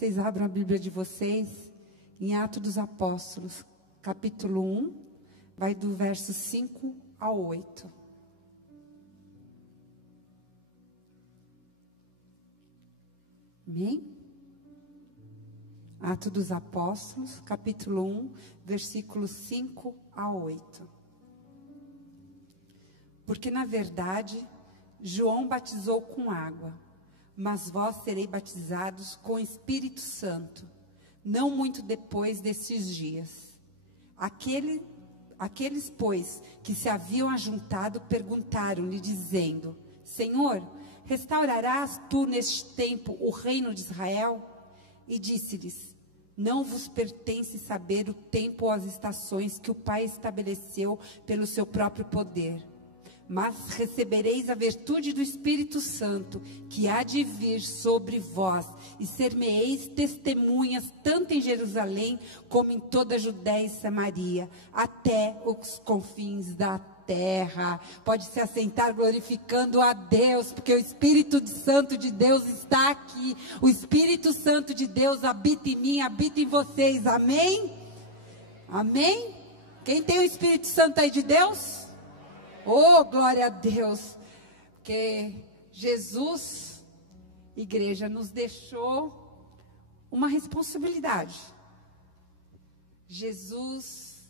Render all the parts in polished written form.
vocês abram a Bíblia de vocês em Atos dos Apóstolos, capítulo 1, vai do verso 5 ao 8. Amém? Atos dos Apóstolos, capítulo 1, versículos 5 a 8. Porque, na verdade, João batizou com água, mas vós sereis batizados com o Espírito Santo, não muito depois destes dias. Aqueles, pois, que se haviam ajuntado, perguntaram-lhe, dizendo: Senhor, restaurarás tu neste tempo o reino de Israel? E disse-lhes: Não vos pertence saber o tempo ou as estações que o Pai estabeleceu pelo seu próprio poder. Mas recebereis a virtude do Espírito Santo, que há de vir sobre vós, e ser-me-eis testemunhas, tanto em Jerusalém, como em toda a Judéia e Samaria, até os confins da terra. Pode se assentar glorificando a Deus, porque o Espírito Santo de Deus está aqui. O Espírito Santo de Deus habita em mim, habita em vocês. Amém? Amém? Quem tem o Espírito Santo aí de Deus? Oh, glória a Deus, porque Jesus, igreja, nos deixou uma responsabilidade. Jesus,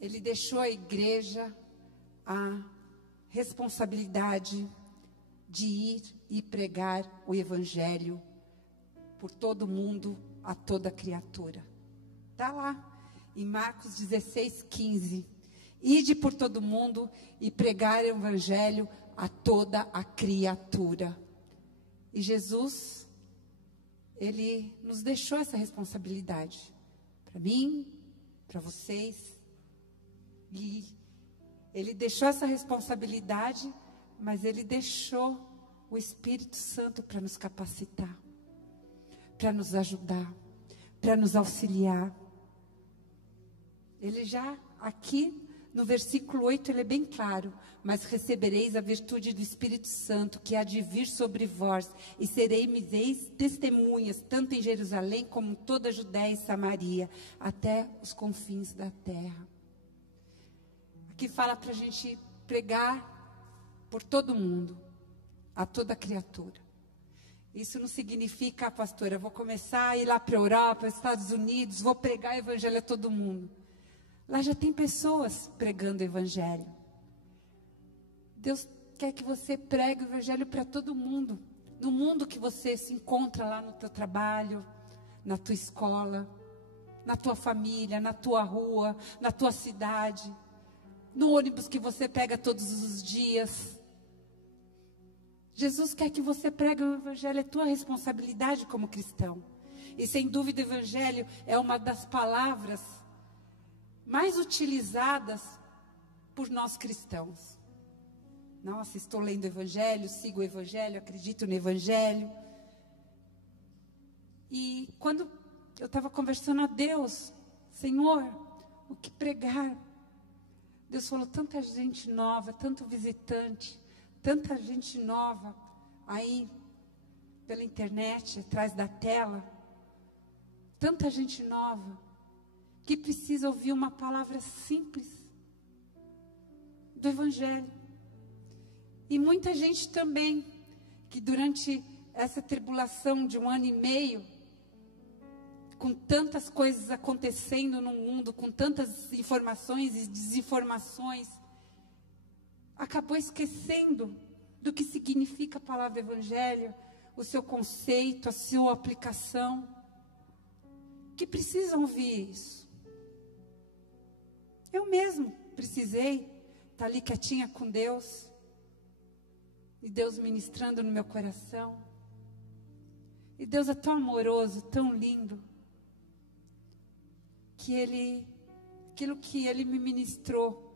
ele deixou a igreja a responsabilidade de ir e pregar o evangelho por todo mundo, a toda criatura. Está lá, em Marcos 16:15. Ide por todo mundo e pregar o evangelho a toda a criatura. E Jesus, ele nos deixou essa responsabilidade. Para mim, para vocês. E ele deixou essa responsabilidade, mas ele deixou o Espírito Santo para nos capacitar, para nos ajudar, para nos auxiliar. Ele já aqui no versículo 8 ele é bem claro: mas recebereis a virtude do Espírito Santo, que há de vir sobre vós, e sereis testemunhas, tanto em Jerusalém, como em toda a Judéia e Samaria, até os confins da terra. Aqui fala para a gente pregar por todo mundo, a toda criatura. Isso não significa, pastora, eu vou começar a ir lá para a Europa, Estados Unidos, vou pregar o evangelho a todo mundo. Lá já tem pessoas pregando o evangelho. Deus quer que você pregue o evangelho para todo mundo. No mundo que você se encontra lá no teu trabalho, na tua escola, na tua família, na tua rua, na tua cidade, no ônibus que você pega todos os dias. Jesus quer que você pregue o evangelho, é tua responsabilidade como cristão. E sem dúvida o evangelho é uma das palavras mais utilizadas por nós cristãos. Nossa, estou lendo o evangelho, sigo o evangelho, acredito no evangelho. E quando eu estava conversando a Deus, Senhor, o que pregar? Deus falou: tanta gente nova, tanto visitante, tanta gente nova aí pela internet, atrás da tela, tanta gente nova que precisa ouvir uma palavra simples do evangelho. E muita gente também que durante essa tribulação de 1 ano e meio, com tantas coisas acontecendo no mundo, com tantas informações e desinformações, acabou esquecendo do que significa a palavra evangelho, o seu conceito, a sua aplicação, que precisam ouvir isso. Eu mesmo precisei estar ali quietinha com Deus, e Deus ministrando no meu coração. E Deus é tão amoroso, tão lindo, que aquilo que Ele me ministrou,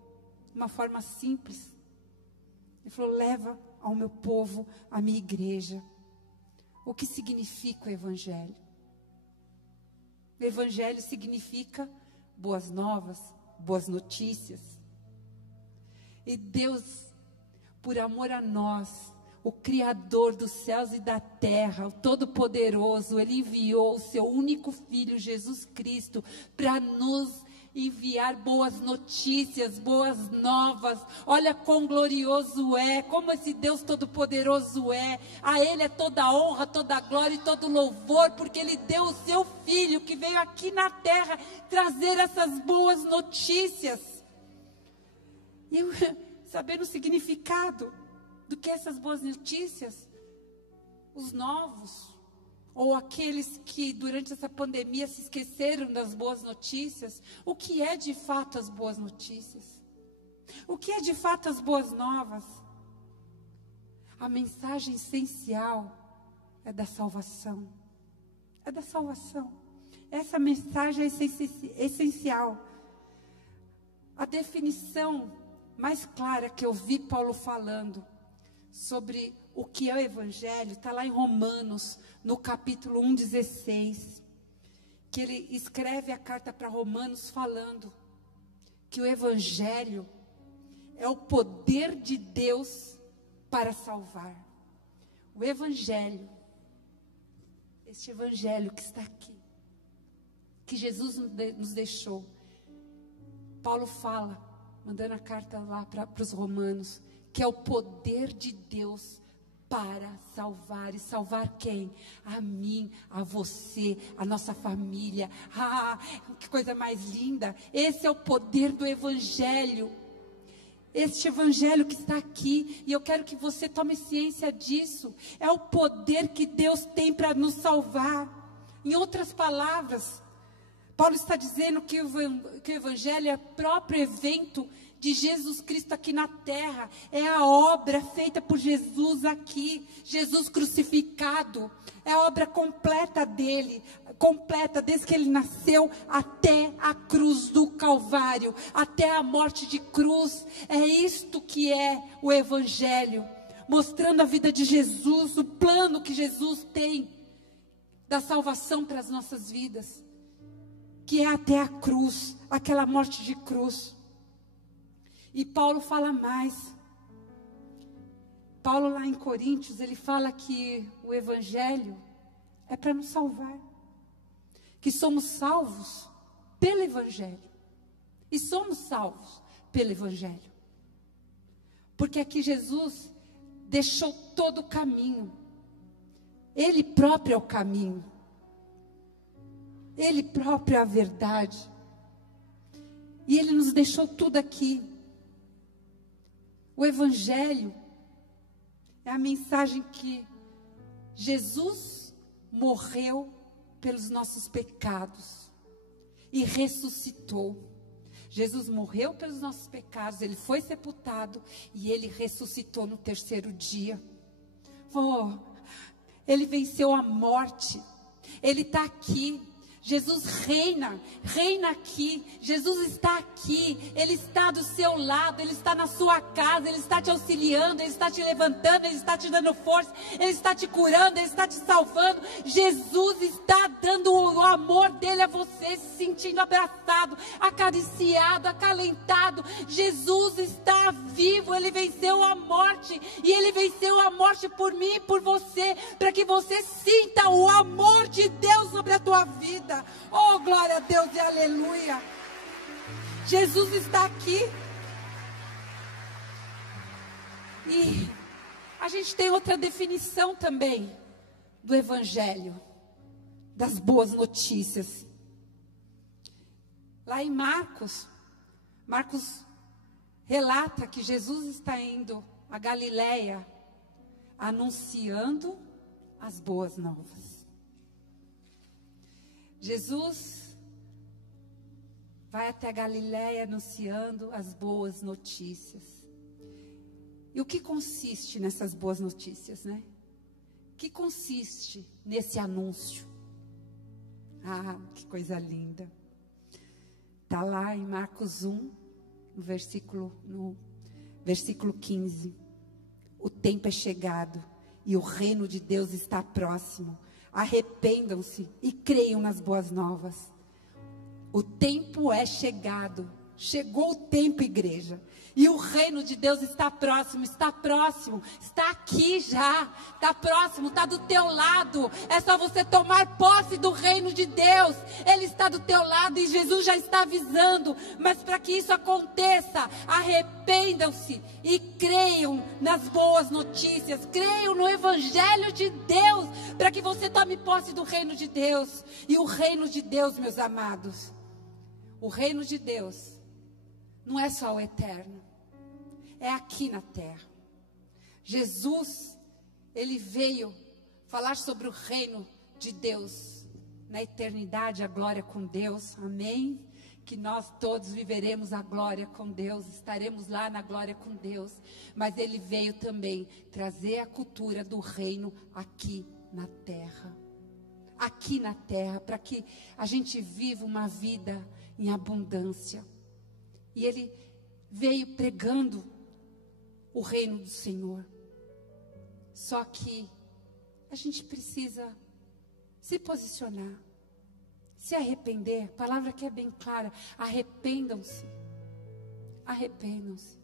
de uma forma simples, Ele falou: leva ao meu povo, à minha igreja, o que significa o evangelho. O evangelho significa boas novas, boas notícias. E Deus, por amor a nós, o Criador dos céus e da terra, o Todo-Poderoso, Ele enviou o seu único Filho, Jesus Cristo, para nos enviar boas notícias, boas novas. Olha quão glorioso é, como esse Deus Todo-Poderoso é. A Ele é toda a honra, toda a glória e todo o louvor, porque Ele deu o seu Filho, que veio aqui na terra trazer essas boas notícias. E eu, sabendo o significado do que essas boas notícias, os novos, ou aqueles que durante essa pandemia se esqueceram das boas notícias, o que é de fato as boas notícias? O que é de fato as boas novas? A mensagem essencial é da salvação. É da salvação. Essa mensagem é essencial. A definição mais clara que eu vi Paulo falando sobre o que é o Evangelho, está lá em Romanos, no capítulo 1:16, que ele escreve a carta para Romanos falando que o Evangelho é o poder de Deus para salvar. O Evangelho, este Evangelho que está aqui, que Jesus nos deixou. Paulo fala, mandando a carta lá para os romanos, que é o poder de Deus para salvar. E salvar quem? A mim, a você, a nossa família. Ah, que coisa mais linda. Esse é o poder do Evangelho. Este Evangelho que está aqui, e eu quero que você tome ciência disso. É o poder que Deus tem para nos salvar. Em outras palavras, Paulo está dizendo que o Evangelho é o próprio evento de Jesus Cristo aqui na terra. É a obra feita por Jesus aqui. Jesus crucificado. É a obra completa dele. Completa desde que ele nasceu até a cruz do Calvário. Até a morte de cruz. É isto que é o Evangelho. Mostrando a vida de Jesus. O plano que Jesus tem da salvação para as nossas vidas. Que é até a cruz. Aquela morte de cruz. E Paulo fala mais. Paulo lá em Coríntios, ele fala que o Evangelho é para nos salvar. Que somos salvos pelo Evangelho. E somos salvos pelo Evangelho. Porque aqui Jesus deixou todo o caminho. Ele próprio é o caminho. Ele próprio é a verdade. E Ele nos deixou tudo aqui. O Evangelho é a mensagem que Jesus morreu pelos nossos pecados e ressuscitou. Jesus morreu pelos nossos pecados, Ele foi sepultado e Ele ressuscitou no terceiro dia. Oh, Ele venceu a morte, Ele está aqui. Jesus reina aqui, Jesus está aqui, Ele está do seu lado, Ele está na sua casa, Ele está te auxiliando, Ele está te levantando, Ele está te dando força, Ele está te curando, Ele está te salvando. Jesus está dando o amor dele a você, se sentindo abraçado, acariciado, acalentado. Jesus está vivo, Ele venceu a morte, e Ele venceu a morte por mim e por você, para que você sinta o amor de Deus sobre a tua vida. Oh, glória a Deus e aleluia. Jesus está aqui. E a gente tem outra definição também do Evangelho, das boas notícias. Lá em Marcos relata que Jesus está indo a Galileia anunciando as boas novas. Jesus vai até a Galileia anunciando as boas notícias. E o que consiste nessas boas notícias, né? O que consiste nesse anúncio? Ah, que coisa linda. Está lá em Marcos 1, no versículo 15. O tempo é chegado e o reino de Deus está próximo. Arrependam-se e creiam nas boas novas. O tempo é chegado Chegou o tempo, igreja. E o reino de Deus está próximo, está aqui já, está próximo, está do teu lado. É só você tomar posse do reino de Deus. Ele está do teu lado e Jesus já está avisando. Mas para que isso aconteça, arrependam-se e creiam nas boas notícias, creiam no Evangelho de Deus, para que você tome posse do reino de Deus. E o reino de Deus, meus amados, o reino de Deus não é só o eterno, é aqui na terra. Jesus, ele veio falar sobre o reino de Deus na eternidade, a glória com Deus, amém? Que nós todos viveremos a glória com Deus, estaremos lá na glória com Deus. Mas ele veio também trazer a cultura do reino aqui na terra. Aqui na terra, para que a gente viva uma vida em abundância. E ele veio pregando o reino do Senhor. Só que a gente precisa se posicionar, se arrepender. A palavra aqui é bem clara: arrependam-se. Arrependam-se.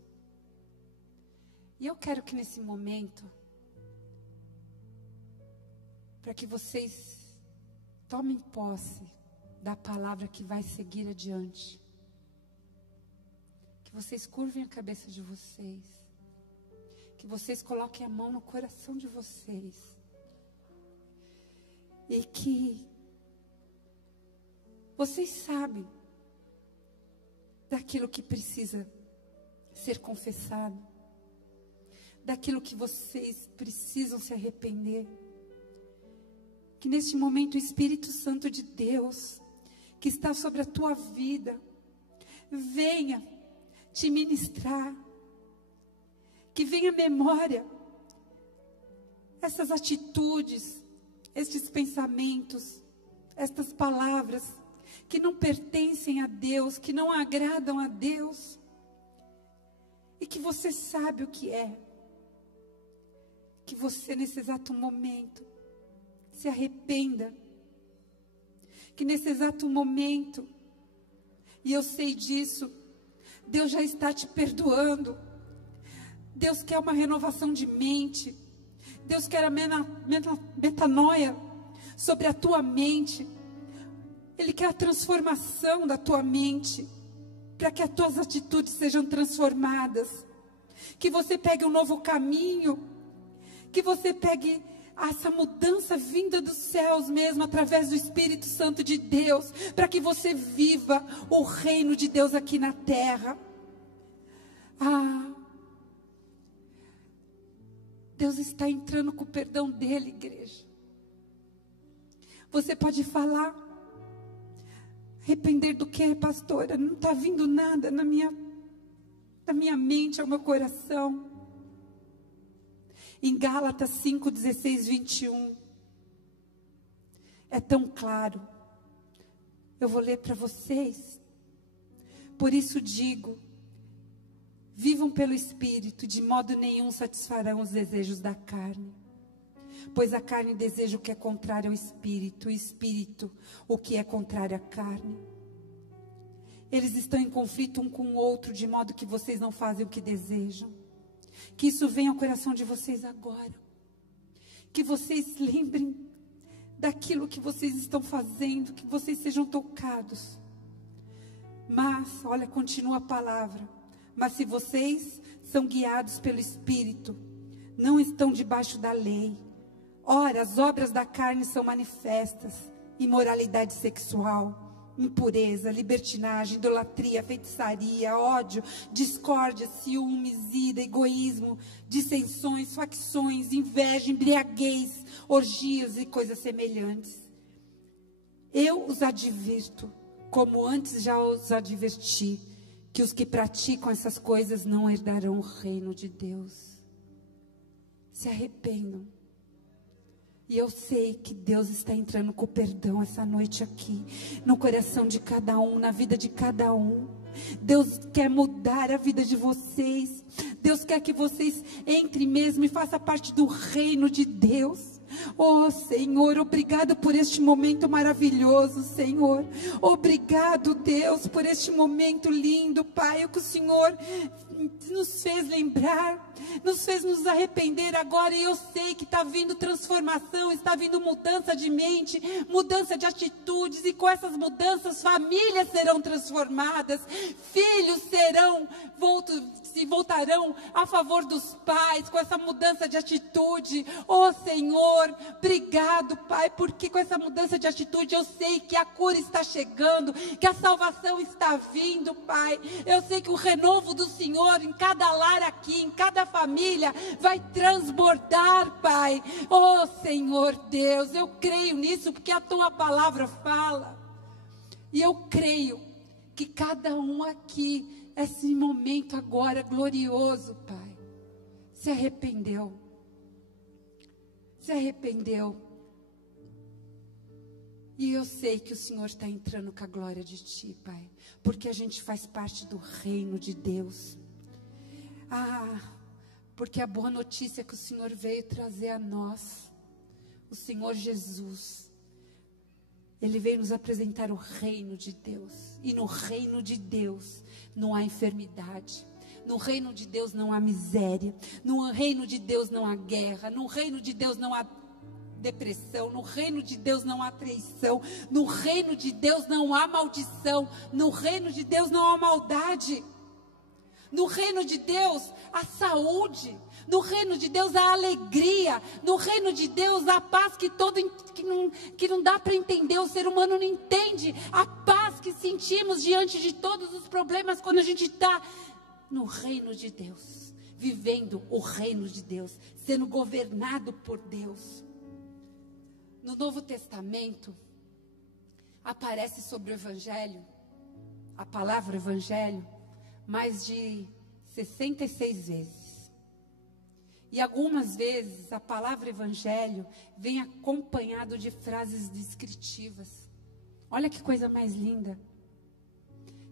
E eu quero que nesse momento, para que vocês tomem posse da palavra que vai seguir adiante, que vocês curvem a cabeça de vocês, que vocês coloquem a mão no coração de vocês, e que vocês sabem daquilo que precisa ser confessado, daquilo que vocês precisam se arrepender. Que neste momento o Espírito Santo de Deus, que está sobre a tua vida, venha te ministrar, que venha à memória essas atitudes, estes pensamentos, estas palavras que não pertencem a Deus, que não agradam a Deus, e que você sabe o que é, que você nesse exato momento se arrependa, que nesse exato momento, e eu sei disso, Deus já está te perdoando. Deus quer uma renovação de mente. Deus quer a metanoia sobre a tua mente. Ele quer a transformação da tua mente, para que as tuas atitudes sejam transformadas, que você pegue um novo caminho, que você pegue essa mudança vinda dos céus mesmo, através do Espírito Santo de Deus, para que você viva o reino de Deus aqui na terra. Deus está entrando com o perdão dele, igreja. Você pode falar: arrepender do que, pastora? Não está vindo nada na minha mente, ao meu coração. Em Gálatas 5, 16, 21. É tão claro. Eu vou ler para vocês. Por isso digo: vivam pelo Espírito, de modo nenhum satisfarão os desejos da carne. Pois a carne deseja o que é contrário ao Espírito, e o Espírito o que é contrário à carne. Eles estão em conflito um com o outro, de modo que vocês não fazem o que desejam. Que isso venha ao coração de vocês agora. Que vocês lembrem daquilo que vocês estão fazendo, que vocês sejam tocados. Mas, olha, continua a palavra: mas se vocês são guiados pelo Espírito, não estão debaixo da lei. Ora, as obras da carne são manifestas: imoralidade sexual, impureza, libertinagem, idolatria, feitiçaria, ódio, discórdia, ciúmes, ira, egoísmo, dissensões, facções, inveja, embriaguez, orgias e coisas semelhantes. Eu os advirto, como antes já os adverti, que os que praticam essas coisas não herdarão o reino de Deus. Se arrependam. E eu sei que Deus está entrando com perdão essa noite aqui, no coração de cada um, na vida de cada um. Deus quer mudar a vida de vocês. Deus quer que vocês entrem mesmo e façam parte do reino de Deus. Oh, Senhor, obrigado por este momento maravilhoso, Senhor. Obrigado, Deus, por este momento lindo, Pai, o que o Senhor nos fez lembrar, nos fez nos arrepender agora. E eu sei que está vindo transformação, está vindo mudança de mente, mudança de atitudes, e com essas mudanças famílias serão transformadas, filhos voltarão a favor dos pais, com essa mudança de atitude. Oh, Senhor, obrigado, Pai, porque com essa mudança de atitude eu sei que a cura está chegando, que a salvação está vindo, Pai. Eu sei que o renovo do Senhor em cada lar aqui, em cada família, vai transbordar, Pai. Oh, Senhor Deus, eu creio nisso, porque a Tua palavra fala. E eu creio que cada um aqui, esse momento agora glorioso, Pai, se arrependeu. Se arrependeu. E eu sei que o Senhor está entrando com a glória de Ti, Pai, porque a gente faz parte do reino de Deus. Porque a boa notícia que o Senhor veio trazer a nós, o Senhor Jesus, Ele veio nos apresentar o reino de Deus. E no reino de Deus não há enfermidade. No reino de Deus não há miséria. No reino de Deus não há guerra. No reino de Deus não há depressão. No reino de Deus não há traição. No reino de Deus não há maldição. No reino de Deus não há maldade. No reino de Deus há saúde. No reino de Deus há alegria. No reino de Deus há paz que não dá para entender. O ser humano não entende a paz que sentimos diante de todos os problemas quando a gente está no reino de Deus, vivendo o reino de Deus, sendo governado por Deus. No Novo Testamento aparece sobre o Evangelho, a palavra Evangelho, mais de 66 vezes. E algumas vezes a palavra Evangelho vem acompanhado de frases descritivas. Olha que coisa mais linda.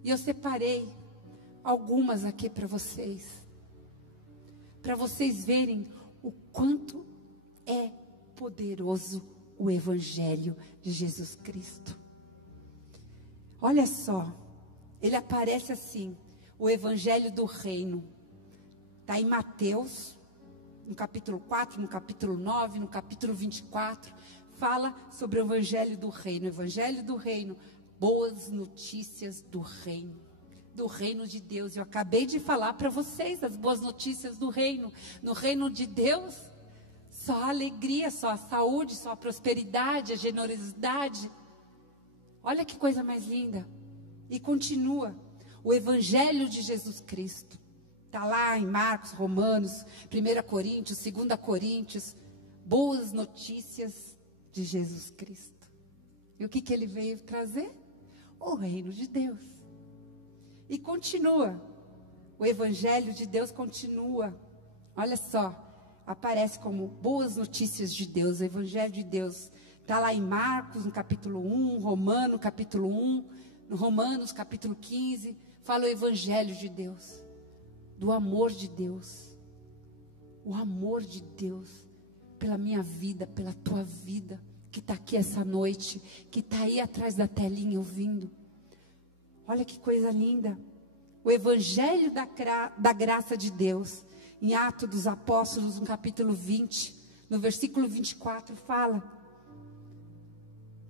E eu separei algumas aqui para vocês verem o quanto é poderoso o Evangelho de Jesus Cristo. Olha só, ele aparece assim, o Evangelho do Reino. Está em Mateus, no capítulo 4, no capítulo 9, no capítulo 24, fala sobre o Evangelho do Reino. Evangelho do Reino, boas notícias do reino de Deus. Eu acabei de falar para vocês as boas notícias do reino. No reino de Deus, só a alegria, só a saúde, só a prosperidade, a generosidade. Olha que coisa mais linda. E continua, o Evangelho de Jesus Cristo. Está lá em Marcos, Romanos, 1 Coríntios, 2 Coríntios. Boas notícias de Jesus Cristo. E o que ele veio trazer? O reino de Deus. E continua. O Evangelho de Deus continua. Olha só. Aparece como boas notícias de Deus. O Evangelho de Deus está lá em Marcos, no capítulo 1. Romanos, capítulo 1. No Romanos, capítulo 15. Fala o Evangelho de Deus. Do amor de Deus. O amor de Deus. Pela minha vida, pela tua vida. Que está aqui essa noite. Que está aí atrás da telinha ouvindo. Olha que coisa linda. O Evangelho da graça de Deus. Em Atos dos Apóstolos, no capítulo 20, no versículo 24, fala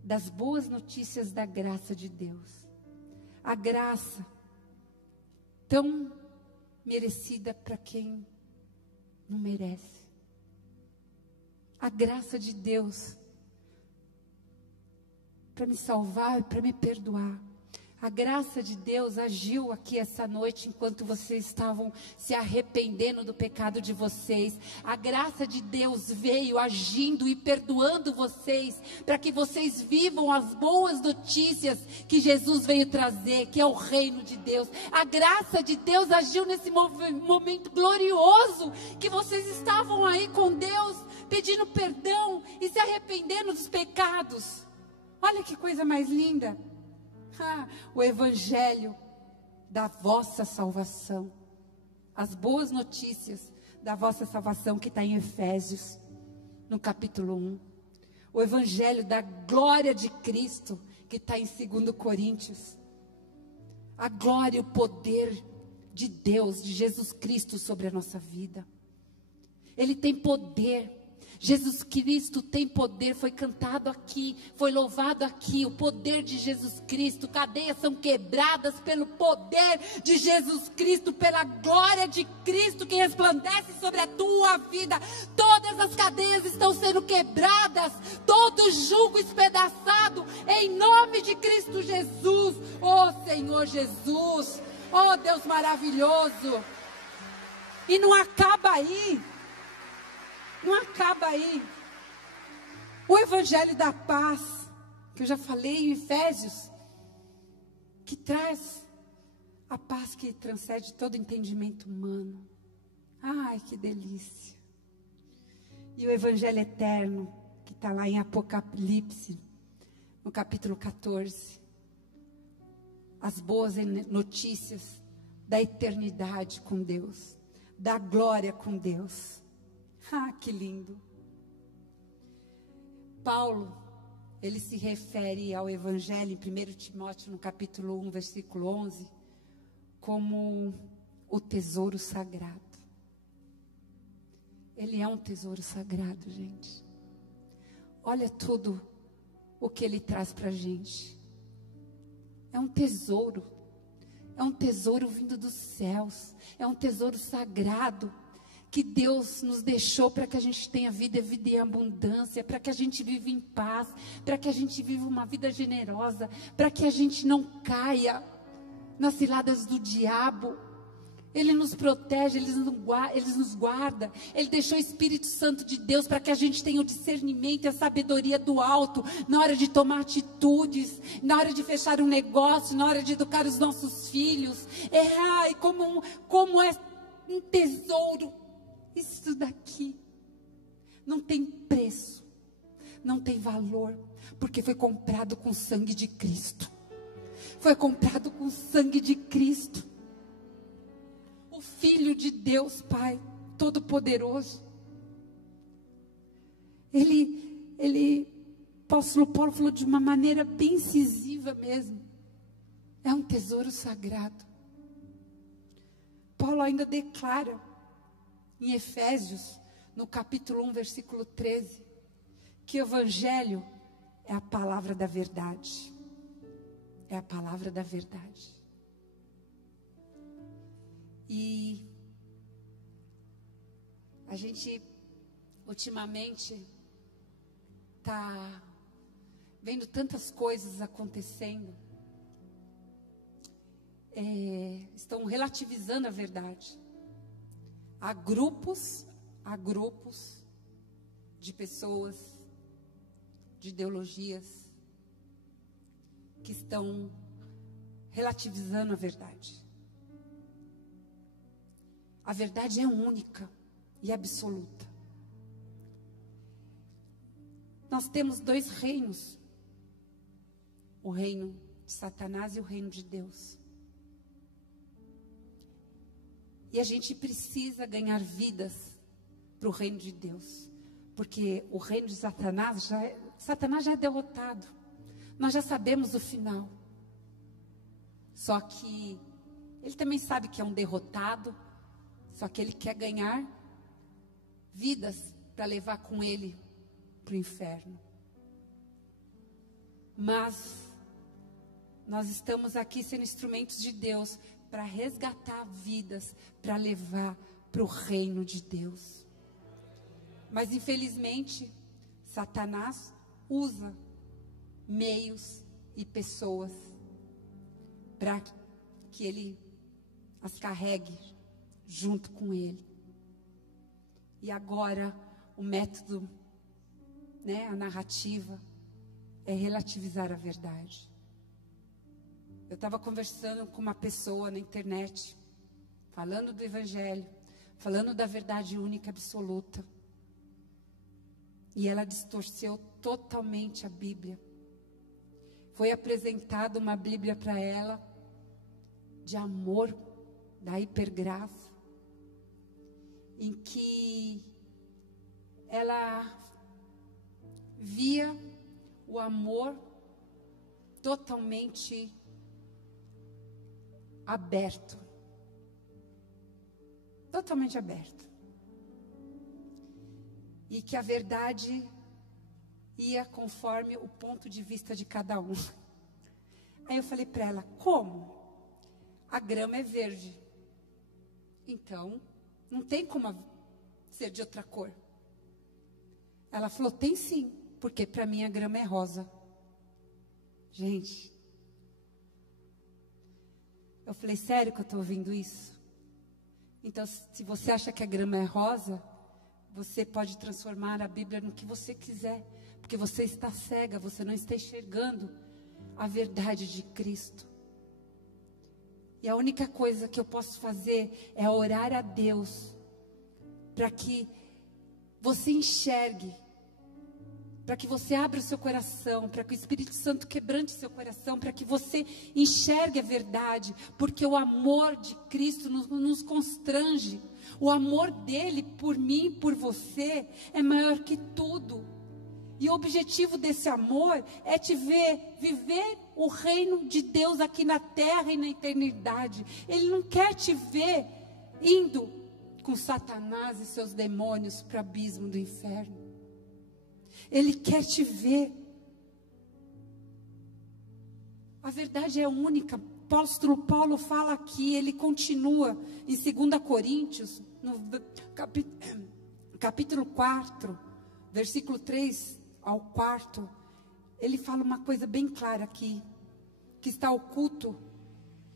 das boas notícias da graça de Deus. A graça tão merecida para quem não merece. A graça de Deus para me salvar e para me perdoar. A graça de Deus agiu aqui essa noite enquanto vocês estavam se arrependendo do pecado de vocês. A graça de Deus veio agindo e perdoando vocês, para que vocês vivam as boas notícias que Jesus veio trazer, que é o reino de Deus. A graça de Deus agiu nesse momento glorioso, que vocês estavam aí com Deus, pedindo perdão e se arrependendo dos pecados. Olha que coisa mais linda. O Evangelho da vossa salvação. As boas notícias da vossa salvação que está em Efésios. no capítulo 1. O evangelho da glória de Cristo, que está em 2 Coríntios. A glória e o poder de Deus, de Jesus Cristo sobre a nossa vida. Ele tem poder. Jesus Cristo tem poder, foi cantado aqui, foi louvado aqui, o poder de Jesus Cristo, cadeias são quebradas pelo poder de Jesus Cristo, pela glória de Cristo que resplandece sobre a tua vida. Todas as cadeias estão sendo quebradas, todo jugo espedaçado, em nome de Cristo Jesus. Oh Senhor Jesus, oh Deus maravilhoso. E não acaba aí. Não acaba aí. O evangelho da paz, que eu já falei em Efésios, que traz a paz que transcende todo entendimento humano. Ai, que delícia. E o evangelho eterno, que está lá em Apocalipse, no capítulo 14. As boas notícias da eternidade com Deus, da glória com Deus. Ah, que lindo. Paulo, ele se refere ao evangelho em 1 Timóteo, no capítulo 1, versículo 11, como o tesouro sagrado. Ele é um tesouro sagrado, gente. Olha tudo o que ele traz para a gente. É um tesouro. É um tesouro vindo dos céus. É um tesouro sagrado que Deus nos deixou para que a gente tenha vida em abundância, para que a gente viva em paz, para que a gente viva uma vida generosa, para que a gente não caia nas ciladas do diabo. Ele nos protege, Ele nos guarda. Ele deixou o Espírito Santo de Deus para que a gente tenha o discernimento e a sabedoria do alto, na hora de tomar atitudes, na hora de fechar um negócio, na hora de educar os nossos filhos. Ai, como é um tesouro. Isso daqui não tem preço, não tem valor, porque foi comprado com o sangue de Cristo. Foi comprado com o sangue de Cristo. O Filho de Deus, Pai Todo-Poderoso. Apóstolo Paulo falou de uma maneira bem incisiva mesmo. É um tesouro sagrado. Paulo ainda declara em Efésios, no capítulo 1, versículo 13, que o evangelho é a palavra da verdade. É a palavra da verdade. E a gente, ultimamente, está vendo tantas coisas acontecendo. Estão relativizando a verdade. Há grupos de pessoas, de ideologias, que estão relativizando a verdade. A verdade é única e absoluta. Nós temos dois reinos: o reino de Satanás e o reino de Deus. E a gente precisa ganhar vidas para o reino de Deus. Porque o reino de Satanás já é derrotado. Nós já sabemos o final. Só que ele também sabe que é um derrotado. Só que ele quer ganhar vidas para levar com ele para o inferno. Mas nós estamos aqui sendo instrumentos de Deus para resgatar vidas, para levar para o reino de Deus. Mas infelizmente, Satanás usa meios e pessoas para que ele as carregue junto com ele. E agora o método, a narrativa, é relativizar a verdade. Eu estava conversando com uma pessoa na internet, falando do evangelho, falando da verdade única e absoluta. E ela distorceu totalmente a Bíblia. Foi apresentada uma Bíblia para ela, de amor, da hipergraça, em que ela via o amor totalmente aberto. Totalmente aberto. E que a verdade ia conforme o ponto de vista de cada um. Aí eu falei para ela, como? A grama é verde. Então, não tem como ser de outra cor. Ela falou, tem sim, porque para mim a grama é rosa. Gente, eu falei, sério que eu estou ouvindo isso? Então, se você acha que a grama é rosa, você pode transformar a Bíblia no que você quiser, porque você está cega, você não está enxergando a verdade de Cristo. E a única coisa que eu posso fazer é orar a Deus, para que você enxergue, para que você abra o seu coração, para que o Espírito Santo quebrante seu coração, para que você enxergue a verdade, porque o amor de Cristo nos constrange. O amor dele por mim e por você é maior que tudo. E o objetivo desse amor é te ver viver o reino de Deus aqui na terra e na eternidade. Ele não quer te ver indo com Satanás e seus demônios para o abismo do inferno. Ele quer te ver. A verdade é única. O apóstolo Paulo fala aqui, ele continua em 2 Coríntios, no capítulo 4, versículo 3 ao 4, ele fala uma coisa bem clara aqui, que está oculto,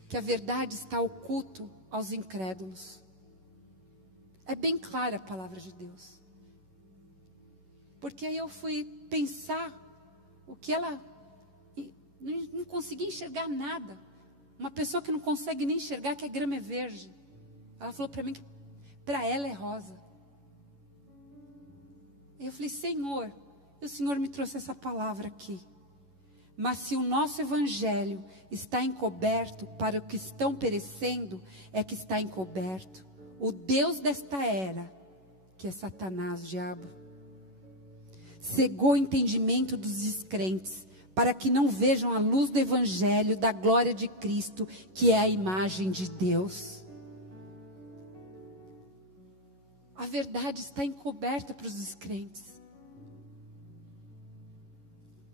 que a verdade está oculto aos incrédulos. É bem clara a palavra de Deus. Porque aí eu fui pensar o que ela não conseguia enxergar nada. Uma pessoa que não consegue nem enxergar que a grama é verde. Ela falou para mim que para ela é rosa. Eu falei, Senhor, e o Senhor me trouxe essa palavra aqui. Mas se o nosso evangelho está encoberto para os que estão perecendo, é que está encoberto o Deus desta era, que é Satanás, o diabo, cegou o entendimento dos descrentes, para que não vejam a luz do evangelho da glória de Cristo, que é a imagem de Deus. A verdade está encoberta para os descrentes.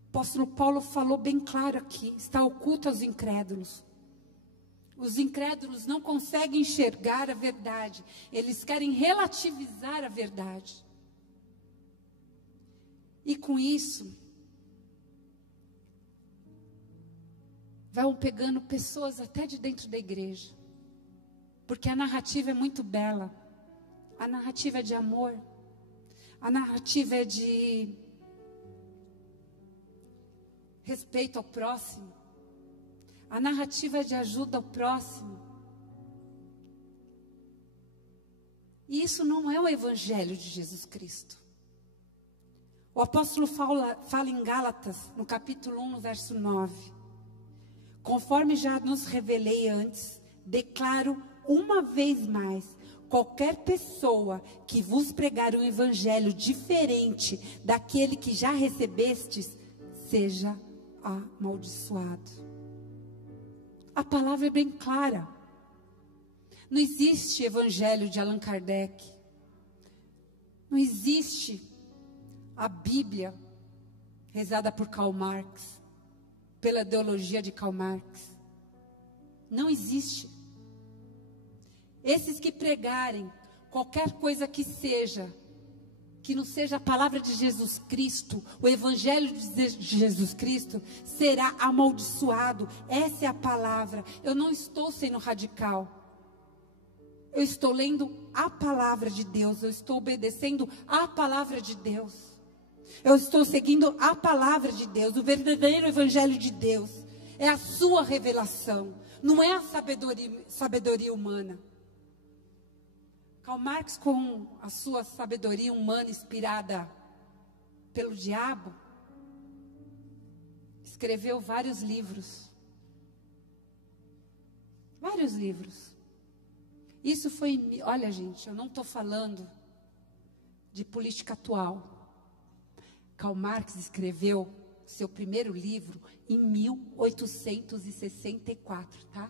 O apóstolo Paulo falou bem claro aqui, está oculto aos incrédulos. Os incrédulos não conseguem enxergar a verdade, eles querem relativizar a verdade. E com isso, vão pegando pessoas até de dentro da igreja, porque a narrativa é muito bela, a narrativa é de amor, a narrativa é de respeito ao próximo, a narrativa é de ajuda ao próximo. E isso não é o evangelho de Jesus Cristo. O apóstolo fala em Gálatas, no capítulo 1, no verso 9. Conforme já nos revelei antes, declaro uma vez mais, qualquer pessoa que vos pregar um evangelho diferente daquele que já recebestes, seja amaldiçoado. A palavra é bem clara. Não existe evangelho de Allan Kardec. Não existe a Bíblia rezada por Karl Marx, pela ideologia de Karl Marx. Não existe. Esses que pregarem qualquer coisa que seja, que não seja a palavra de Jesus Cristo, o evangelho de Jesus Cristo, será amaldiçoado. Essa é a palavra. Eu não estou sendo radical. Eu estou lendo a palavra de Deus. Eu estou obedecendo a palavra de Deus. Eu estou seguindo a palavra de Deus. O verdadeiro evangelho de Deus é a sua revelação. Não é a sabedoria humana. Karl Marx, com a sua sabedoria humana inspirada pelo diabo, escreveu vários livros. Vários livros. Isso foi, olha gente, eu não estou falando de política atual. Karl Marx escreveu seu primeiro livro em 1864, tá?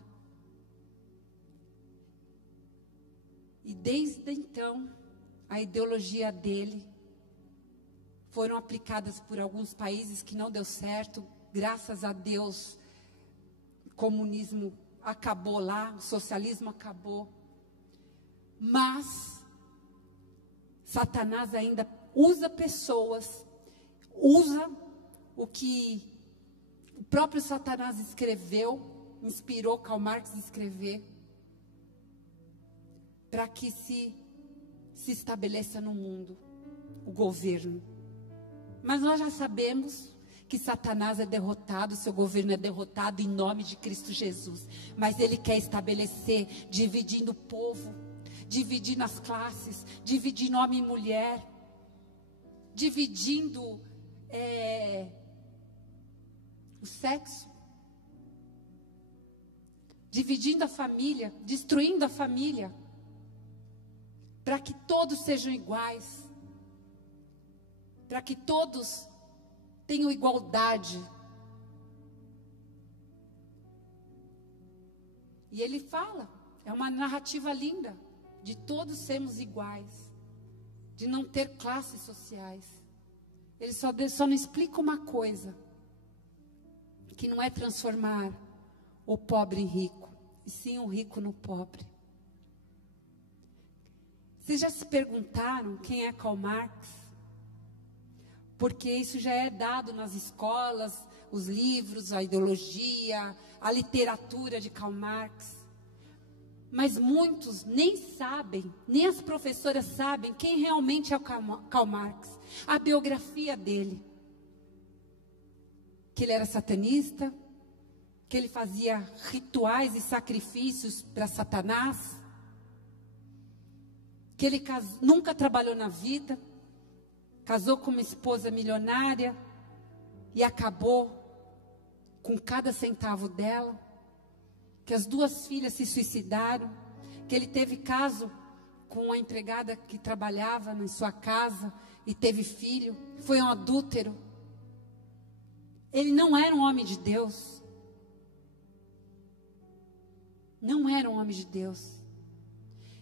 E desde então, a ideologia dele foram aplicadas por alguns países que não deu certo. Graças a Deus, o comunismo acabou lá, o socialismo acabou. Mas Satanás ainda usa pessoas, usa o que o próprio Satanás escreveu, inspirou Karl Marx a escrever, para que se estabeleça no mundo o governo. Mas nós já sabemos que Satanás é derrotado, seu governo é derrotado em nome de Cristo Jesus. Mas ele quer estabelecer, dividindo o povo, dividindo as classes, dividindo homem e mulher, dividindo o sexo, dividindo a família, destruindo a família, para que todos sejam iguais, para que todos tenham igualdade. E ele fala, é uma narrativa linda, de todos sermos iguais, de não ter classes sociais. Ele só não explica uma coisa, que não é transformar o pobre em rico, e sim o rico no pobre. Vocês já se perguntaram quem é Karl Marx? Porque isso já é dado nas escolas, os livros, a ideologia, a literatura de Karl Marx. Mas muitos nem sabem, nem as professoras sabem quem realmente é o Karl Marx. A biografia dele. Que ele era satanista, que ele fazia rituais e sacrifícios para Satanás, que ele nunca trabalhou na vida, casou com uma esposa milionária e acabou com cada centavo dela, que as duas filhas se suicidaram, que ele teve caso com a empregada que trabalhava em sua casa e teve filho, foi um adúltero. Ele não era um homem de Deus. Não era um homem de Deus.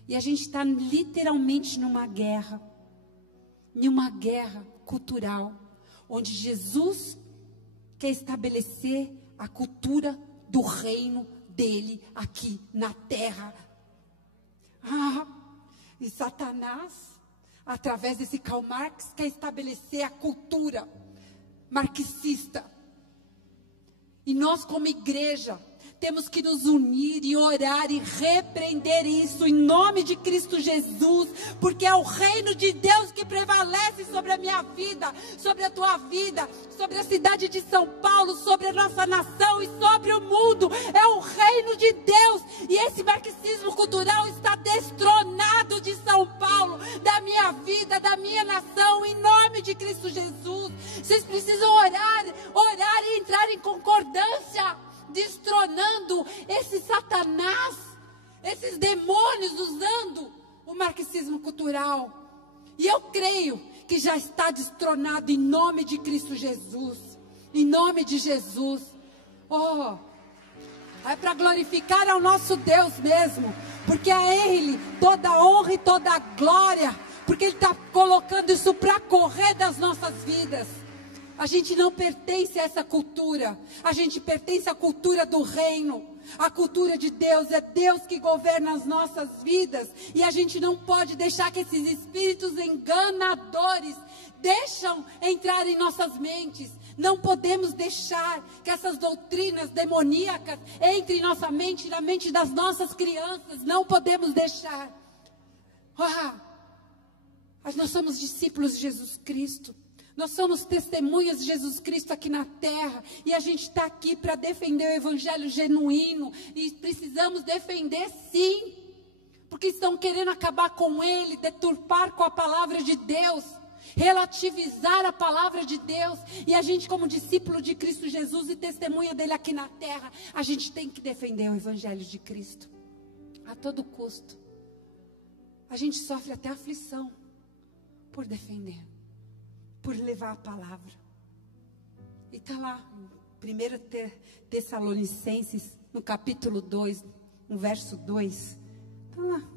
E a gente está literalmente numa guerra cultural, onde Jesus quer estabelecer a cultura do reino dele aqui na terra. E Satanás, através desse Karl Marx, quer estabelecer a cultura marxista. E nós, como igreja, temos que nos unir e orar e repreender isso em nome de Cristo Jesus, porque é o reino de Deus que prevalece sobre a minha vida, sobre a tua vida, sobre a cidade de São Paulo, sobre a nossa nação e sobre o mundo. É o reino de Deus, e esse marxismo cultural está destronado de São Paulo, da minha vida, da minha nação, em nome de Cristo Jesus. Vocês precisam orar e entrar em concordância, destronando esse Satanás, esses demônios usando o marxismo cultural. E eu creio que já está destronado em nome de Cristo Jesus. Em nome de Jesus. É para glorificar ao nosso Deus mesmo, porque a Ele toda honra e toda glória, porque Ele está colocando isso para correr das nossas vidas. A gente não pertence a essa cultura, a gente pertence à cultura do reino, a cultura de Deus. É Deus que governa as nossas vidas, e a gente não pode deixar que esses espíritos enganadores deixam entrar em nossas mentes. Não podemos deixar que essas doutrinas demoníacas entrem em nossa mente, na mente das nossas crianças. Não podemos deixar. Nós somos discípulos de Jesus Cristo. Nós somos testemunhas de Jesus Cristo aqui na terra. E a gente está aqui para defender o evangelho genuíno. E precisamos defender sim. Porque estão querendo acabar com ele, deturpar com a palavra de Deus, relativizar a palavra de Deus. E a gente, como discípulo de Cristo Jesus e testemunha dele aqui na terra, a gente tem que defender o evangelho de Cristo a todo custo. A gente sofre até aflição por defender. por levar a palavra. E está lá, em 1 Tessalonicenses, no capítulo 2, no verso 2. Está lá.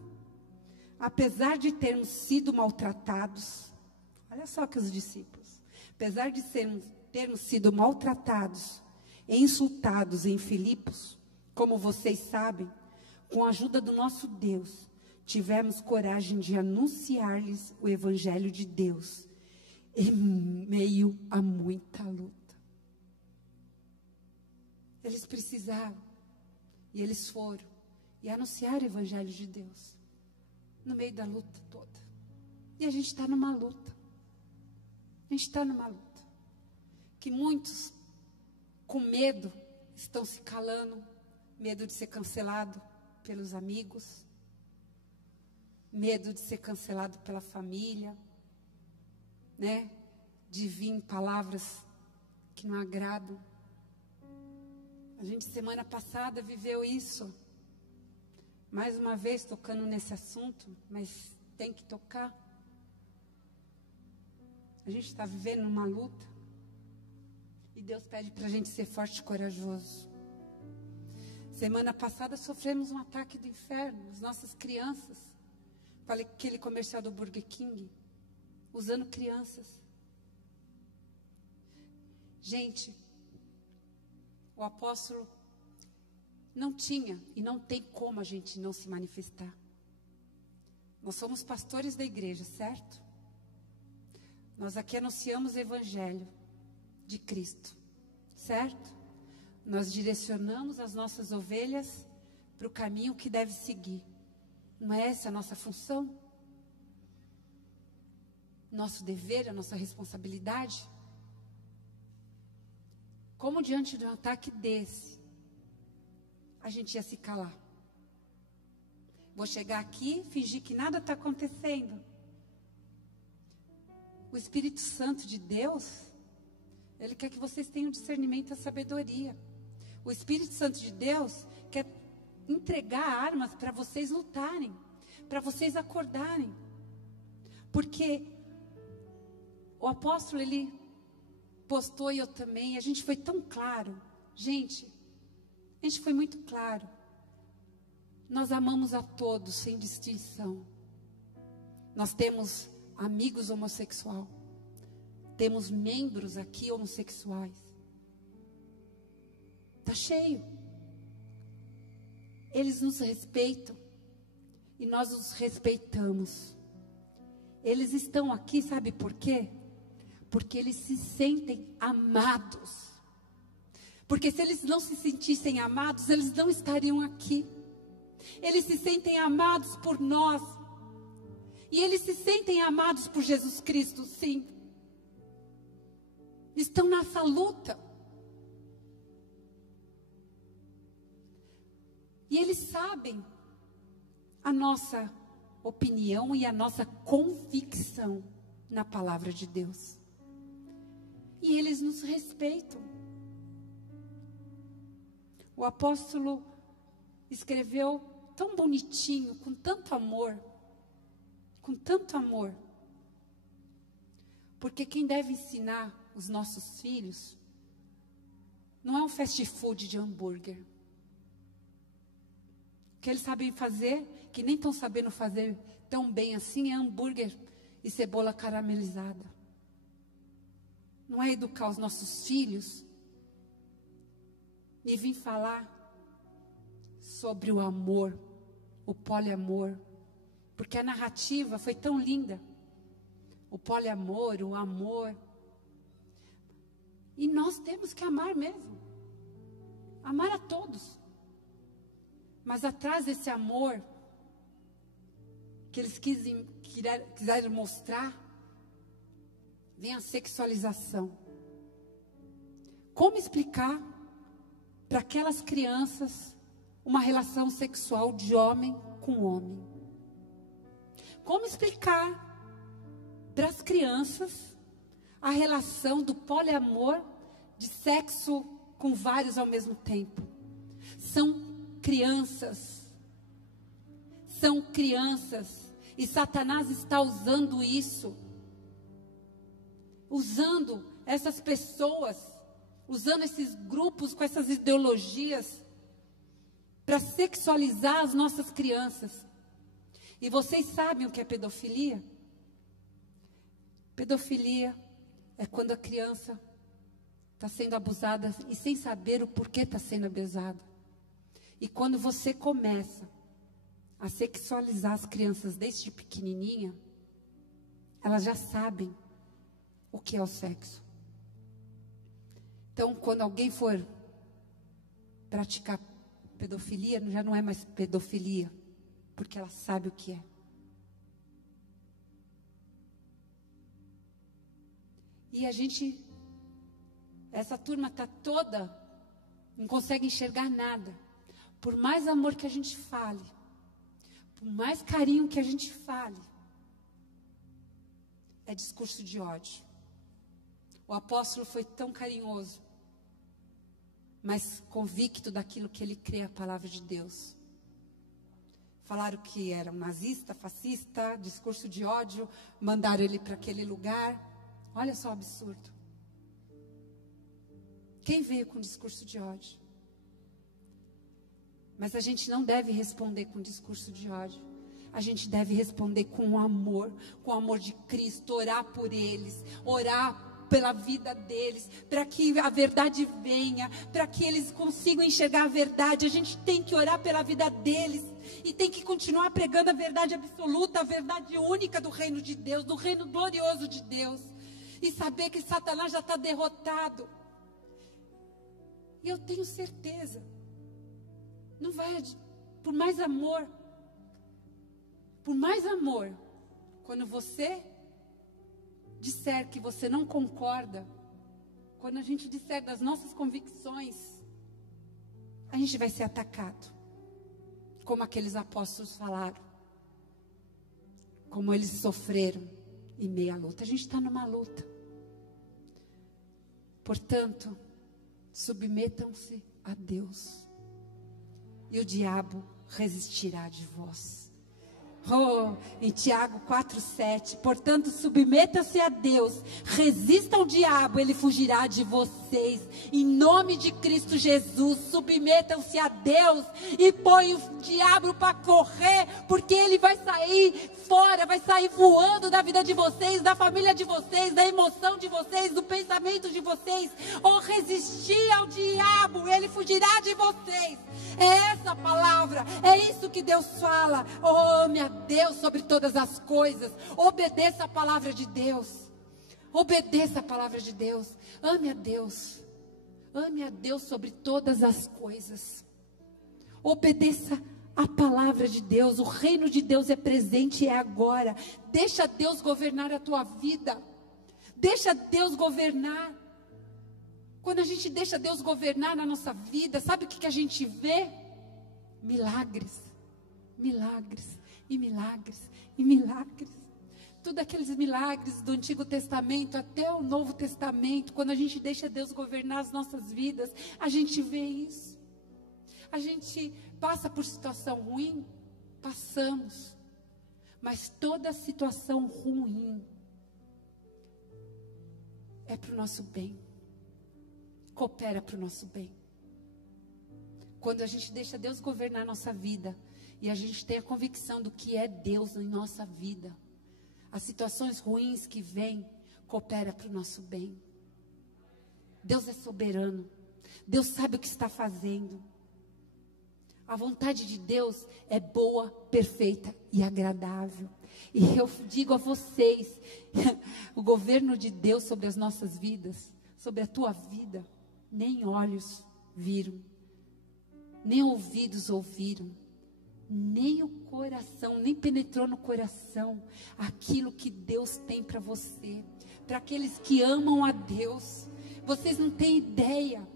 Apesar de termos sido maltratados, olha só que os discípulos, apesar de termos sido maltratados e insultados em Filipos, como vocês sabem, com a ajuda do nosso Deus, tivemos coragem de anunciar-lhes o Evangelho de Deus, em meio a muita luta. Eles precisaram, e eles foram, e anunciaram o Evangelho de Deus, no meio da luta toda. E a gente está numa luta. A gente está numa luta. Que muitos, com medo, estão se calando. Medo de ser cancelado pelos amigos. Medo de ser cancelado pela família. Né? De vir palavras que não agradam. A gente, semana passada, viveu isso. Mais uma vez, tocando nesse assunto, mas tem que tocar. A gente está vivendo uma luta. E Deus pede para a gente ser forte e corajoso. Semana passada sofremos um ataque do inferno. As nossas crianças. Falei aquele comercial do Burger King. Usando crianças. Gente, o apóstolo não tinha e não tem como a gente não se manifestar. Nós somos pastores da igreja, certo? Nós aqui anunciamos o Evangelho de Cristo, certo? Nós direcionamos as nossas ovelhas para o caminho que deve seguir. Não é essa a nossa função? Nosso dever, a nossa responsabilidade? Como diante de um ataque desse, a gente ia se calar? Vou chegar aqui, fingir que nada está acontecendo. O Espírito Santo de Deus, Ele quer que vocês tenham discernimento e a sabedoria. O Espírito Santo de Deus quer entregar armas para vocês lutarem, para vocês acordarem. Porque o apóstolo, ele postou e eu também, a gente foi tão claro. Gente, a gente foi muito claro. Nós amamos a todos, sem distinção. Nós temos amigos homossexuais. Temos membros aqui homossexuais. Está cheio. Eles nos respeitam. E nós os respeitamos. Eles estão aqui, sabe por quê? Porque eles se sentem amados. Porque se eles não se sentissem amados, eles não estariam aqui. Eles se sentem amados por nós. E eles se sentem amados por Jesus Cristo, sim. Estão nessa luta. E eles sabem a nossa opinião e a nossa convicção na palavra de Deus. E eles nos respeitam. O apóstolo escreveu tão bonitinho, com tanto amor. Com tanto amor. Porque quem deve ensinar os nossos filhos não é um fast food de hambúrguer. O que eles sabem fazer, que nem estão sabendo fazer tão bem assim, é hambúrguer e cebola caramelizada. Não é educar os nossos filhos e vir falar sobre o amor, o poliamor. Porque a narrativa foi tão linda. O poliamor, o amor. E nós temos que amar mesmo. Amar a todos. Mas atrás desse amor que eles quiseram mostrar, vem a sexualização. Como explicar para aquelas crianças uma relação sexual de homem com homem? Como explicar para as crianças a relação do poliamor, de sexo com vários ao mesmo tempo? São crianças, e Satanás está usando isso. usando essas pessoas, usando esses grupos com essas ideologias para sexualizar as nossas crianças. E vocês sabem o que é pedofilia? Pedofilia é quando a criança está sendo abusada e sem saber o porquê está sendo abusada. E quando você começa a sexualizar as crianças desde pequenininha, elas já sabem o que é o sexo. Então, quando alguém for praticar pedofilia, já não é mais pedofilia, porque ela sabe o que é. E essa turma está toda, não consegue enxergar nada. Por mais amor que a gente fale, por mais carinho que a gente fale, é discurso de ódio. O apóstolo foi tão carinhoso, mas convicto daquilo que ele crê, a palavra de Deus. Falaram que era um nazista, fascista, discurso de ódio, mandaram ele para aquele lugar. Olha só o absurdo. Quem veio com discurso de ódio? Mas a gente não deve responder com discurso de ódio. A gente deve responder com o amor de Cristo, orar por eles, orar pela vida deles, para que a verdade venha, para que eles consigam enxergar a verdade. A gente tem que orar pela vida deles e tem que continuar pregando a verdade absoluta, a verdade única do reino de Deus, do reino glorioso de Deus, e saber que Satanás já está derrotado. E eu tenho certeza, não vai, por mais amor, quando você disser que você não concorda, quando a gente disser das nossas convicções, a gente vai ser atacado, como aqueles apóstolos falaram, como eles sofreram em meio à luta. A gente está numa luta. Portanto, submetam-se a Deus, e o diabo resistirá de vós. Em Tiago 4:7, portanto, submetam-se a Deus, resistam ao diabo, ele fugirá de vocês. Em nome de Cristo Jesus, submetam-se a Deus e põe o diabo para correr, porque ele vai sair fora, vai sair voando da vida de vocês, da família de vocês, da emoção de vocês, do pensamento de vocês. Resistir ao diabo, ele fugirá de vocês. É essa a palavra, é isso que Deus fala. Meu Deus, sobre todas as coisas, obedeça a palavra de Deus. Obedeça a palavra de Deus. Ame a Deus. Ame a Deus sobre todas as coisas. Obedeça a palavra de Deus. O reino de Deus é presente e é agora. Deixa Deus governar a tua vida. Deixa Deus governar. Quando a gente deixa Deus governar na nossa vida, sabe o que a gente vê? Milagres, milagres, e milagres, e milagres. Tudo aqueles milagres do Antigo Testamento até o Novo Testamento, quando a gente deixa Deus governar as nossas vidas, a gente vê isso. A gente passa por situação ruim, passamos. Mas toda situação ruim é para o nosso bem. Coopera para o nosso bem. Quando a gente deixa Deus governar a nossa vida, e a gente tem a convicção do que é Deus em nossa vida, as situações ruins que vêm, coopera para o nosso bem. Deus é soberano. Deus sabe o que está fazendo. A vontade de Deus é boa, perfeita e agradável. E eu digo a vocês, o governo de Deus sobre as nossas vidas, sobre a tua vida, nem olhos viram, nem ouvidos ouviram, nem o coração, nem penetrou no coração aquilo que Deus tem para você, para aqueles que amam a Deus. Vocês não têm ideia.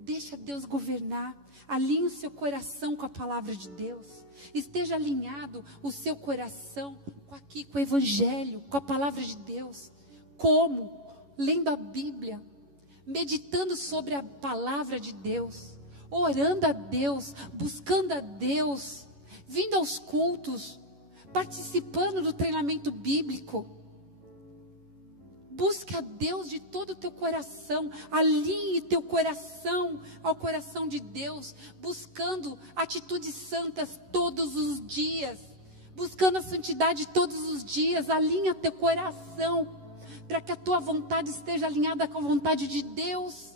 Deixa Deus governar. Alinhe o seu coração com a palavra de Deus. Esteja alinhado o seu coração com o Evangelho, com a palavra de Deus. Como? Lendo a Bíblia, meditando sobre a palavra de Deus, orando a Deus, buscando a Deus, vindo aos cultos, participando do treinamento bíblico. Busque a Deus de todo o teu coração. Alinhe teu coração ao coração de Deus. Buscando atitudes santas todos os dias. Buscando a santidade todos os dias. Alinha teu coração. Para que a tua vontade esteja alinhada com a vontade de Deus.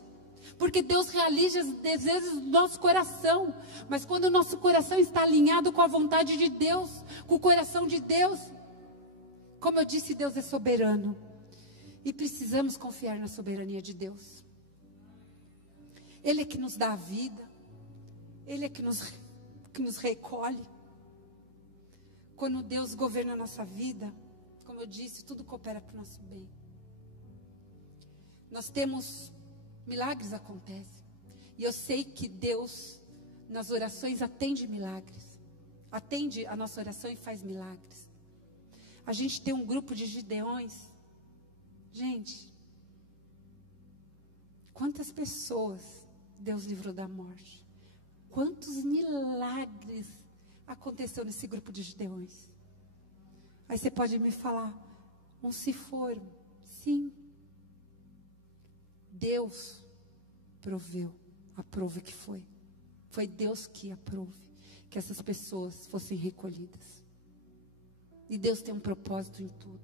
Porque Deus realiza os desejos do nosso coração. Mas quando o nosso coração está alinhado com a vontade de Deus, com o coração de Deus, como eu disse, Deus é soberano. E precisamos confiar na soberania de Deus. Ele é que nos dá a vida. Ele é que nos recolhe. Quando Deus governa a nossa vida, como eu disse, tudo coopera para o nosso bem. Nós temos, milagres acontecem. E eu sei que Deus, nas orações, atende milagres. Atende a nossa oração e faz milagres. A gente tem um grupo de Gideões. Gente, quantas pessoas Deus livrou da morte? Quantos milagres aconteceu nesse grupo de Gideões? Aí você pode me falar, se foram. Sim. Deus proveu, aprove que foi. Foi Deus que aprove que essas pessoas fossem recolhidas. E Deus tem um propósito em tudo.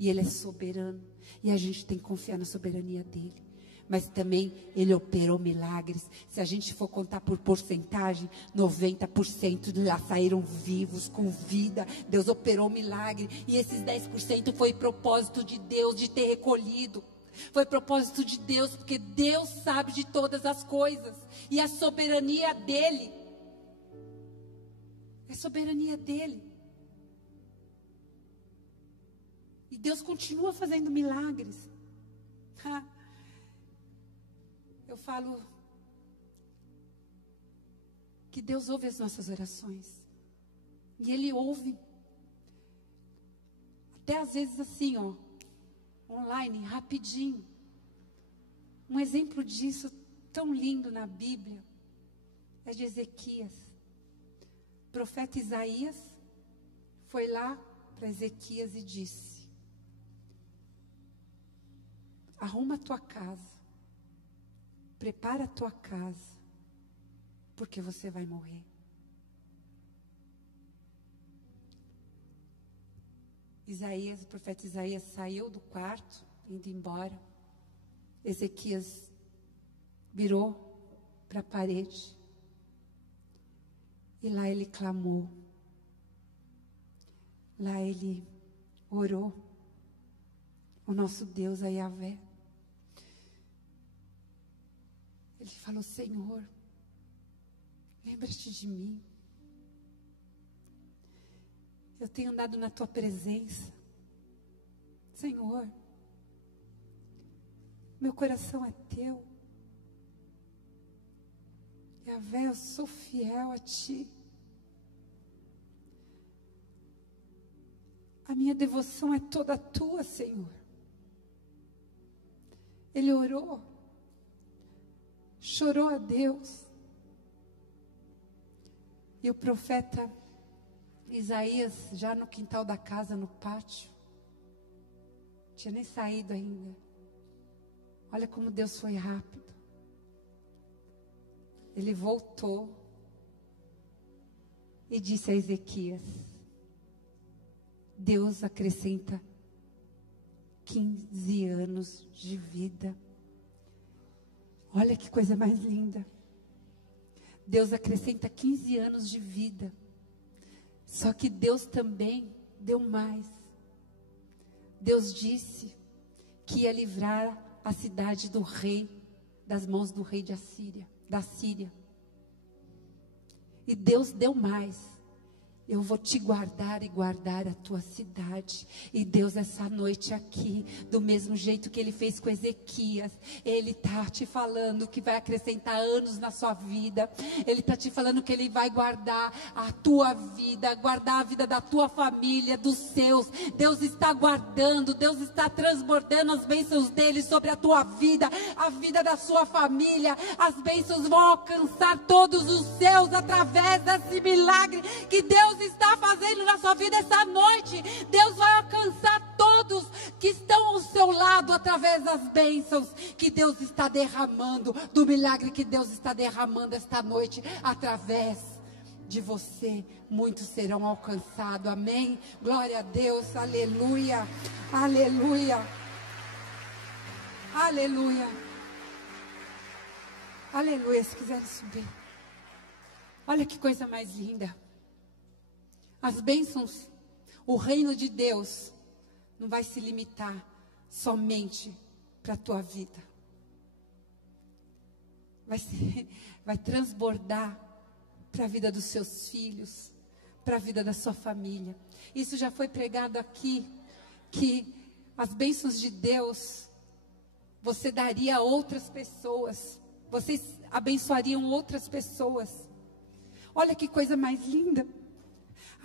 E Ele é soberano. E a gente tem que confiar na soberania dEle. Mas também Ele operou milagres. Se a gente for contar por porcentagem, 90% lá saíram vivos, com vida. Deus operou milagre. E esses 10% foi propósito de Deus de ter recolhido. Foi propósito de Deus, porque Deus sabe de todas as coisas. E a soberania dEle. É soberania dEle. E Deus continua fazendo milagres. Eu falo que Deus ouve as nossas orações. E Ele ouve. Até às vezes assim, online, rapidinho. Um exemplo disso tão lindo na Bíblia é de Ezequias. O profeta Isaías foi lá para Ezequias e disse: arruma a tua casa, prepara a tua casa, porque você vai morrer. O profeta Isaías saiu do quarto, indo embora. Ezequias virou para a parede. E lá ele clamou. Lá ele orou. O nosso Deus, a Yahvé. Ele falou: Senhor, lembra-te de mim. Eu tenho andado na tua presença. Senhor, meu coração é teu. Yahvé, eu sou fiel a ti. A minha devoção é toda tua, Senhor. Ele orou, chorou a Deus. E o profeta Isaías, já no quintal da casa, no pátio, tinha nem saído ainda. Olha como Deus foi rápido. Ele voltou e disse a Ezequias: Deus acrescenta 15 anos de vida. Olha que coisa mais linda. Deus acrescenta 15 anos de vida. Só que Deus também deu mais. Deus disse que ia livrar a cidade do rei, das mãos do rei da Síria. E Deus deu mais. Eu vou te guardar e guardar a tua cidade. E Deus, essa noite aqui, do mesmo jeito que Ele fez com Ezequias, Ele está te falando que vai acrescentar anos na sua vida. Ele está te falando que Ele vai guardar a tua vida, guardar a vida da tua família, dos seus. Deus está guardando, Deus está transbordando as bênçãos dEle sobre a tua vida, a vida da sua família. As bênçãos vão alcançar todos os seus através desse milagre que Deus está fazendo na sua vida essa noite. Deus vai alcançar todos todos que estão ao seu lado através das bênçãos que Deus está derramando, do milagre que Deus está derramando esta noite através de você. Muitos serão alcançados, amém? Glória a Deus, aleluia, aleluia, aleluia, aleluia. Se quiserem subir, olha que coisa mais linda. As bênçãos, o reino de Deus não vai se limitar somente para a tua vida. Vai transbordar para a vida dos seus filhos, para a vida da sua família. Isso já foi pregado aqui, que as bênçãos de Deus você daria a outras pessoas, vocês abençoariam outras pessoas. Olha que coisa mais linda.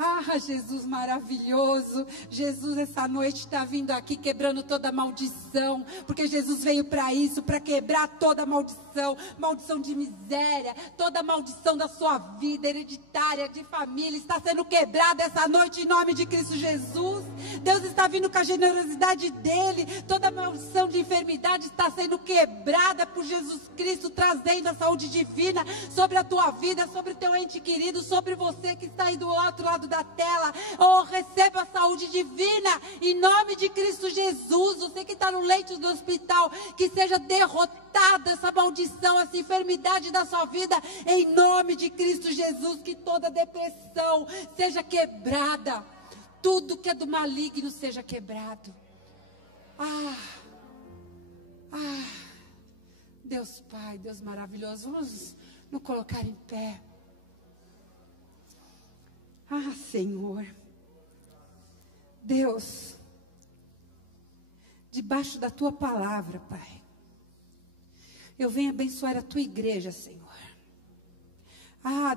Ah, Jesus maravilhoso. Jesus essa noite está vindo aqui quebrando toda maldição, porque Jesus veio para isso, para quebrar toda maldição, maldição de miséria, toda maldição da sua vida hereditária, de família, está sendo quebrada essa noite em nome de Cristo Jesus. Deus está vindo com a generosidade dele, toda maldição de enfermidade está sendo quebrada por Jesus Cristo, trazendo a saúde divina sobre a tua vida, sobre o teu ente querido, sobre você que está aí do outro lado da tela. Oh, receba a saúde divina em nome de Cristo Jesus. Você que está no leito do hospital, que seja derrotada essa maldição, essa enfermidade da sua vida em nome de Cristo Jesus. Que toda depressão seja quebrada, tudo que é do maligno seja quebrado. Deus Pai, Deus maravilhoso, vamos nos colocar em pé. Senhor, Deus, debaixo da tua palavra, Pai, eu venho abençoar a tua igreja, Senhor.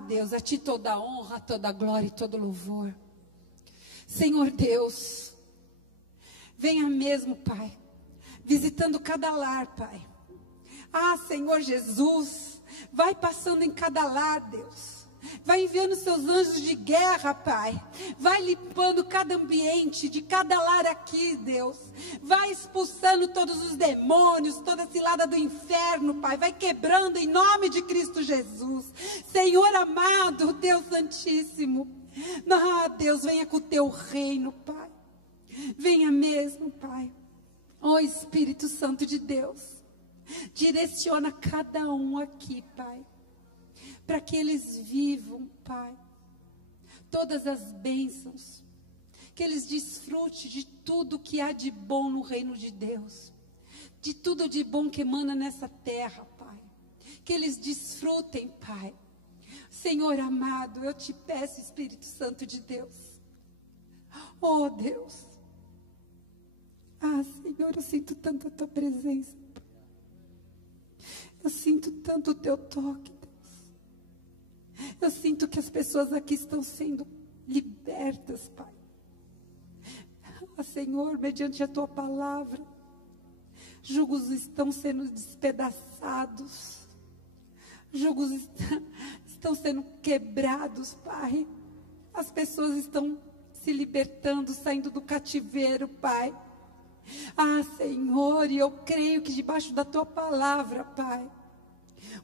Deus, a ti toda a honra, toda a glória e todo louvor. Senhor Deus, venha mesmo, Pai, visitando cada lar, Pai. Senhor Jesus, vai passando em cada lar, Deus. Vai enviando seus anjos de guerra, Pai. Vai limpando cada ambiente de cada lar aqui, Deus. Vai expulsando todos os demônios, toda cilada do inferno, Pai. Vai quebrando em nome de Cristo Jesus. Senhor amado, Deus Santíssimo. Deus, venha com o teu reino, Pai. Venha mesmo, Pai. Espírito Santo de Deus. Direciona cada um aqui, Pai, para que eles vivam, Pai, todas as bênçãos, que eles desfrutem de tudo que há de bom no reino de Deus, de tudo de bom que emana nessa terra, Pai, que eles desfrutem, Pai. Senhor amado, eu te peço, Espírito Santo de Deus, Deus, Senhor, eu sinto tanto a tua presença, eu sinto tanto o teu toque, Deus. Eu sinto que as pessoas aqui estão sendo libertas, Pai. Senhor, mediante a tua palavra, jugos estão sendo despedaçados, jugos estão sendo quebrados, Pai. As pessoas estão se libertando, saindo do cativeiro, Pai. Senhor, e eu creio que debaixo da tua palavra, Pai,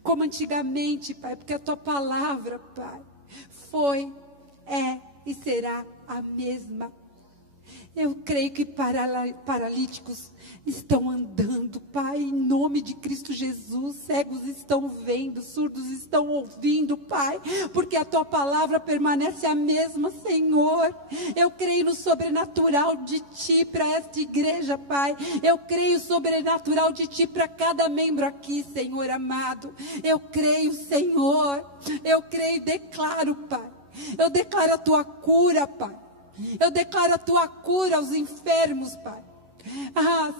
como antigamente, Pai, porque a tua palavra, Pai, foi, é e será a mesma. Eu creio que paralíticos estão andando, Pai, em nome de Cristo Jesus. Cegos estão vendo, surdos estão ouvindo, Pai, porque a tua palavra permanece a mesma, Senhor. Eu creio no sobrenatural de ti para esta igreja, Pai. Eu creio sobrenatural de ti para cada membro aqui, Senhor amado. Eu creio, Senhor. Eu creio e declaro, Pai. Eu declaro a tua cura, Pai. Eu declaro a tua cura aos enfermos, Pai.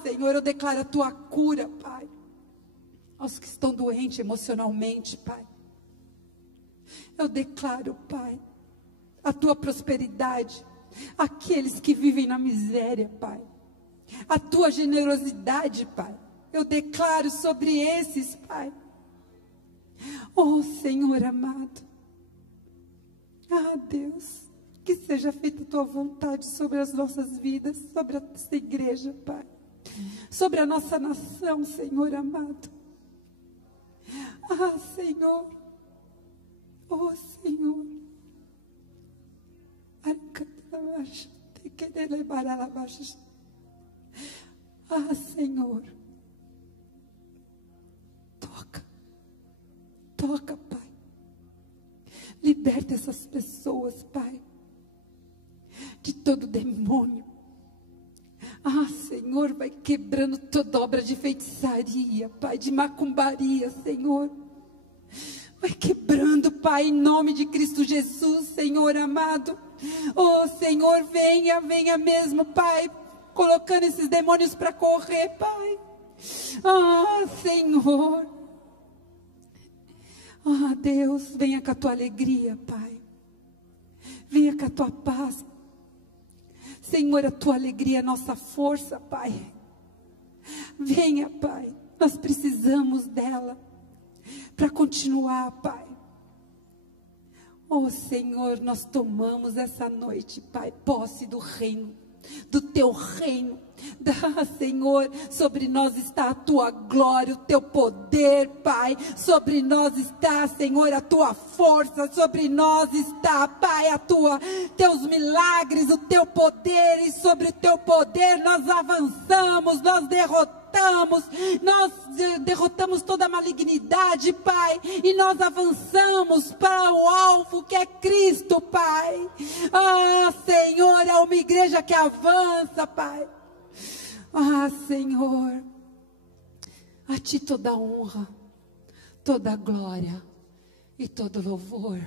Senhor, eu declaro a tua cura, Pai, aos que estão doentes emocionalmente, Pai. Eu declaro, Pai, a tua prosperidade àqueles que vivem na miséria, Pai. A tua generosidade, Pai. Eu declaro sobre esses, Pai. Senhor amado. Deus, Que seja feita a tua vontade sobre as nossas vidas, sobre essa igreja, Pai. Sobre a nossa nação, Senhor amado. Ah, Senhor. Oh, Senhor. Ah, Senhor. Toca, Pai. Liberta essas pessoas, Pai, de todo demônio. Ah, Senhor, vai quebrando toda obra de feitiçaria, Pai, de macumbaria, Senhor. Vai quebrando, Pai, em nome de Cristo Jesus, Senhor amado. Oh, Senhor, venha mesmo, Pai, colocando esses demônios para correr, Pai. Ah, Senhor. Ah, Deus, venha com a tua alegria, Pai. Venha com a tua paz. Senhor, a tua alegria é a nossa força, Pai. Venha, Pai. Nós precisamos dela para continuar, Pai. Oh, Senhor, nós tomamos essa noite, Pai, posse do reino, do teu reino. Senhor, sobre nós está a tua glória, o teu poder, Pai. Sobre nós está, Senhor, a tua força. Sobre nós está, Pai, teus milagres, o teu poder. E sobre o teu poder nós avançamos, nós derrotamos toda a malignidade, Pai, e nós avançamos para o alvo que é Cristo, Pai. Ah, Senhor, é uma igreja que avança, Pai. Ah, Senhor, a Ti toda honra, toda glória e todo louvor.